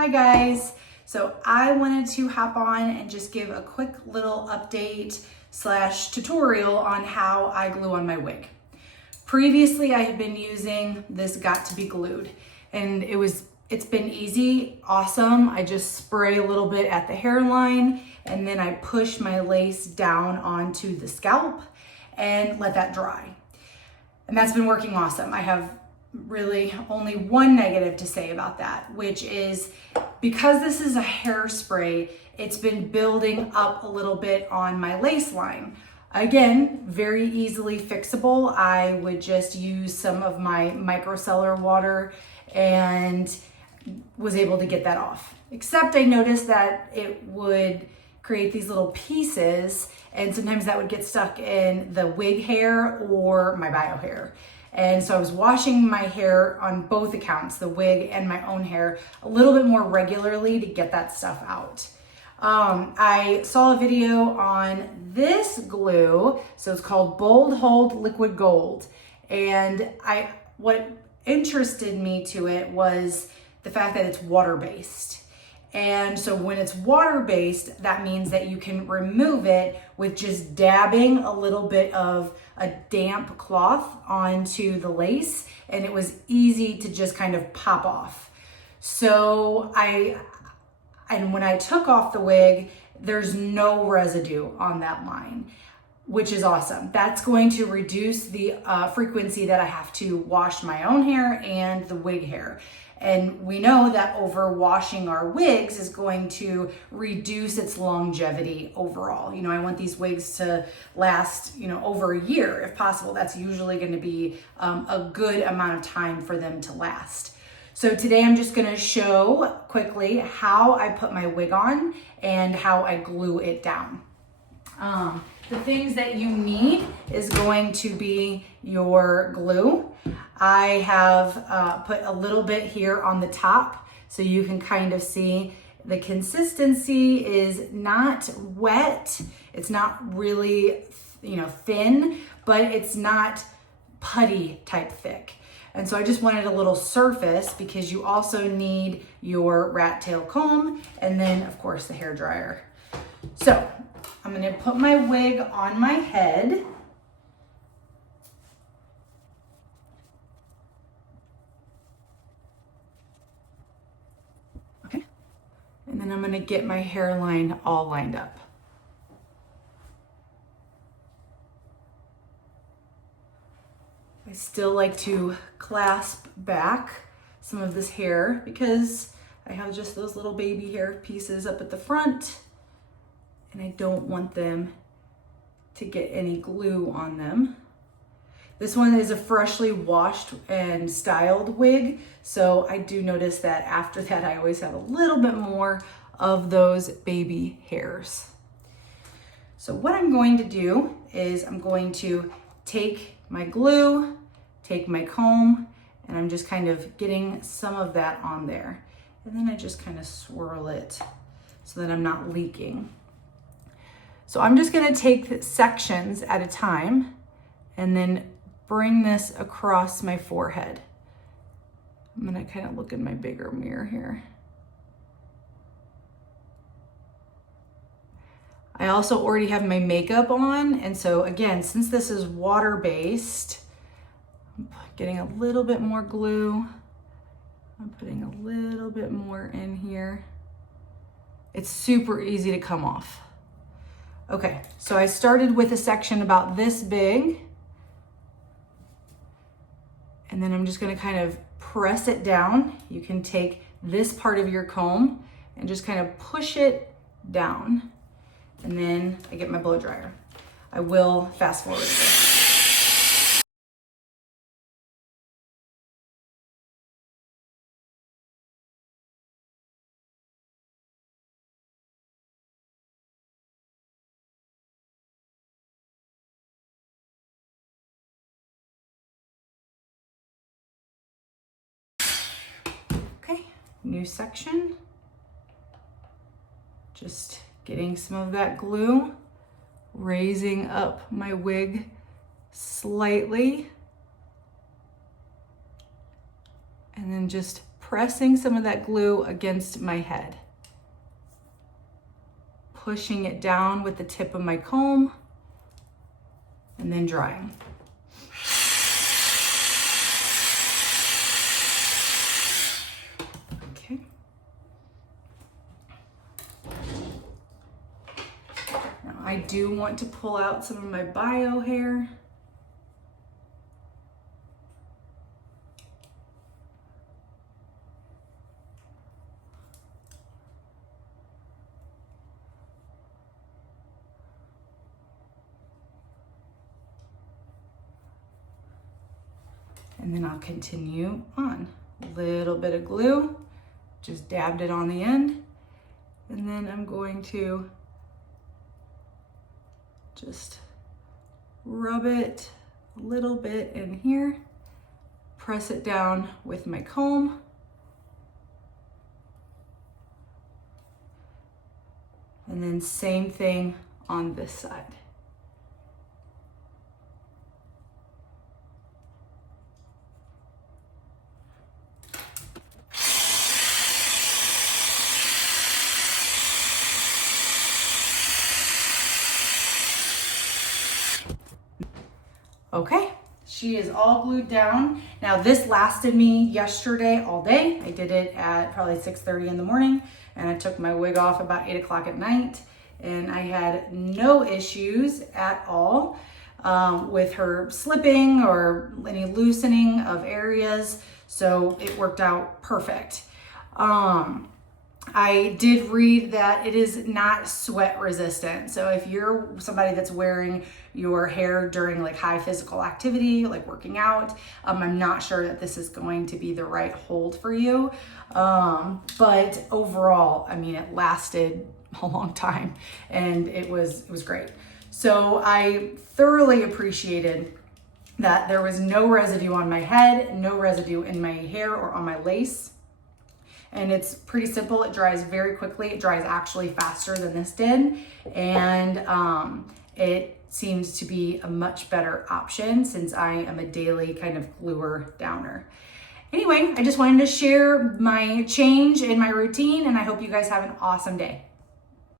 Hi guys. So I wanted to hop on and just give a quick little update / tutorial on how I glue on my wig. Previously, I had been using this Got to Be Glued, and it's been easy, awesome. I just spray a little bit at the hairline and then I push my lace down onto the scalp and let that dry. And that's been working awesome. I have really only one negative to say about that, which is because this is a hairspray, it's been building up a little bit on my lace line. Again, very easily fixable. I would just use some of my micellar water and was able to get that off. Except I noticed that it would create these little pieces, and sometimes that would get stuck in the wig hair or my bio hair. And so I was washing my hair on both accounts, the wig and my own hair, a little bit more regularly to get that stuff out. I saw a video on this glue, so it's called Bold Hold Liquid Gold. And what interested me to it was the fact that it's water-based. And so when it's water-based, that means that you can remove it with just dabbing a little bit of a damp cloth onto the lace, and it was easy to just kind of pop off. So when I took off the wig, there's no residue on that line, which is awesome. That's going to reduce the frequency that I have to wash my own hair and the wig hair. And we know that over washing our wigs is going to reduce its longevity overall. You know, I want these wigs to last, over a year if possible. That's usually going to be a good amount of time for them to last. So today I'm just going to show quickly how I put my wig on and how I glue it down. The things that you need is going to be your glue. I have put a little bit here on the top so you can kind of see the consistency is not wet. It's not really, thin, but it's not putty type thick. And so I just wanted a little surface because you also need your rat tail comb and then of course the hair dryer. So I'm going to put my wig on my head. Okay. And then I'm going to get my hairline all lined up. I still like to clasp back some of this hair because I have just those little baby hair pieces up at the front, and I don't want them to get any glue on them. This one is a freshly washed and styled wig, so I do notice that after that I always have a little bit more of those baby hairs. So what I'm going to do is I'm going to take my glue, take my comb, and I'm just kind of getting some of that on there. And then I just kind of swirl it so that I'm not leaking. So I'm just gonna take sections at a time and then bring this across my forehead. I'm gonna kind of look in my bigger mirror here. I also already have my makeup on, and so again, since this is water-based, I'm getting a little bit more glue. I'm putting a little bit more in here. It's super easy to come off. Okay, so I started with a section about this big, and then I'm just gonna kind of press it down. You can take this part of your comb and just kind of push it down. And then I get my blow dryer. I will fast forward this. Okay, new section. Just getting some of that glue, raising up my wig slightly, and then just pressing some of that glue against my head, pushing it down with the tip of my comb, and then drying. Okay. Now I do want to pull out some of my bio hair. And then I'll continue on. A little bit of glue, just dabbed it on the end. And then I'm going to just rub it a little bit in here, press it down with my comb. And then same thing on this side. Okay, she is all glued down. Now this lasted me yesterday all day. I did it at probably 6:30 in the morning, and I took my wig off about 8 o'clock at night, and I had no issues at all with her slipping or any loosening of areas. So it worked out perfect. I did read that it is not sweat resistant. So if you're somebody that's wearing your hair during like high physical activity, like working out, I'm not sure that this is going to be the right hold for you. But overall, I mean, it lasted a long time and it was great. So I thoroughly appreciated that there was no residue on my head, no residue in my hair or on my lace. And it's pretty simple. It dries very quickly. It dries actually faster than this did. And it seems to be a much better option since I am a daily kind of gluer downer. Anyway, I just wanted to share my change in my routine, and I hope you guys have an awesome day.